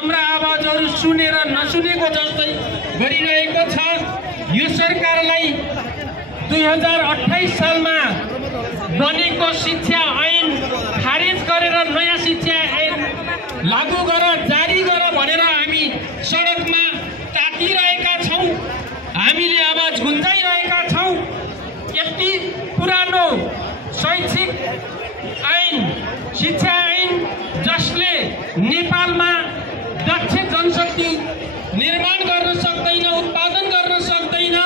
हाम्रा आवाजहरू सुनेर नसुनेको जस्तै गरिरहेको छ। यो सरकारलाई 2028 सालमा बनेको शिक्षा ऐन खारेज गरेर नयाँ शिक्षा ऐन लागू गर, जारी गर भनेर हामी सडकमा तातिरहेका छौँ। हामीले आवाज गुन्जाइरहेका छौँ। यति पुरानो शैक्षिक ऐन, शिक्षा ऐन जसले नेपालमा दक्ष जनशक्ति निर्माण गर्न सक्दैन, उत्पादन गर्न सक्दैन,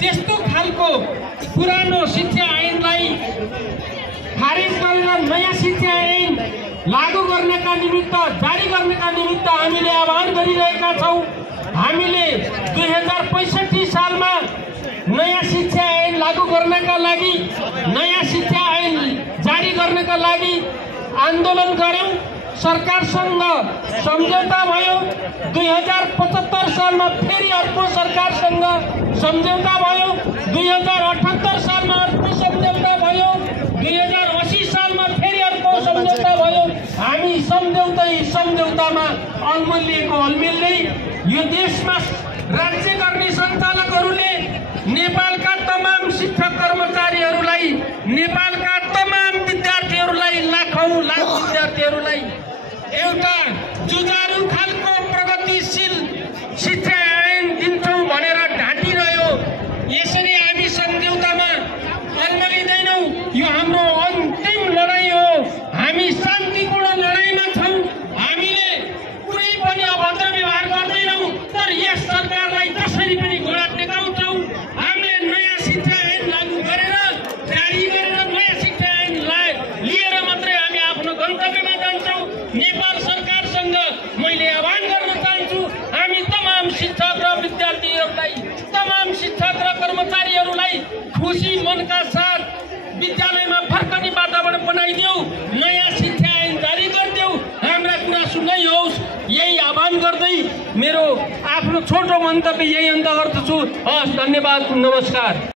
त्यस्तो खालको पुरानो शिक्षा ऐनलाई खारेज गरेर नयाँ शिक्षा ऐन लागू गर्नका निमित्त, जारी गर्नका निमित्त हामीले आह्वान गरिरहेका छौँ। हामीले 2065 सालमा नयाँ शिक्षा ऐन लागू गर्नका लागि, नयाँ शिक्षा ऐन जारी गर्नका लागि आन्दोलन गऱ्यौँ। सरकारसँग सम्झौता भयो। 2075 सालमा फेरि अर्को सरकारसँग सम्झौता भयो। 2078 सालमा अर्को सम्झौता भयो। 2080 सालमा फेरि अर्को सम्झौता भयो। हामी सम्झौतामा अल्मलिएको अल्मेल्दै यो देशमा राज्य गर्ने सञ्चालकहरूले नेपालका तमाम शिक्षक कर्मचारीहरूलाई, नेपालका तमाम विद्यार्थीहरूलाई, लाखौं लाख विद्यार्थीहरूलाई एउटा जुझारु खालको प्रगतिशील शिक्षा ऐन दिन्छौँ भनेर ढाँटिरह्यो। यसरी हामी सम्झौतामा अल्मलिँदैनौँ। यो हाम्रो अन्तिम लडाईँ हो। हामी शान्तिपूर्ण लडाईँमा छौँ। हामीले कुनै पनि अभद्र व्यवहार गर्दैनौँ। तर यस सरकारलाई जसरी पनि घोडा टेकाउँछौँ। हामीले नयाँ शिक्षा ऐन लागू गरेर, जारी गरेर नयाँ शिक्षा ऐन लिएर मात्रै हामी आफ्नो गन्तव्यमा जान्छौँ। नेपाल सरकारसँग मैले आह्वान गर्न चाहन्छु, हामी तमाम शिक्षक र विद्यार्थीहरूलाई, तमाम शिक्षक र कर्मचारीहरूलाई खुसी मनका साथ विद्यालयमा फर्कने वातावरण बनाइदेऊ, नयाँ शिक्षा ऐन जारी गरिदेऊ, हाम्रा कुरा सुन्दै होस्। यही आह्वान गर्दै मेरो आफ्नो छोटो मन्तव्य यही अन्त गर्दछु। हस्, धन्यवाद, नमस्कार।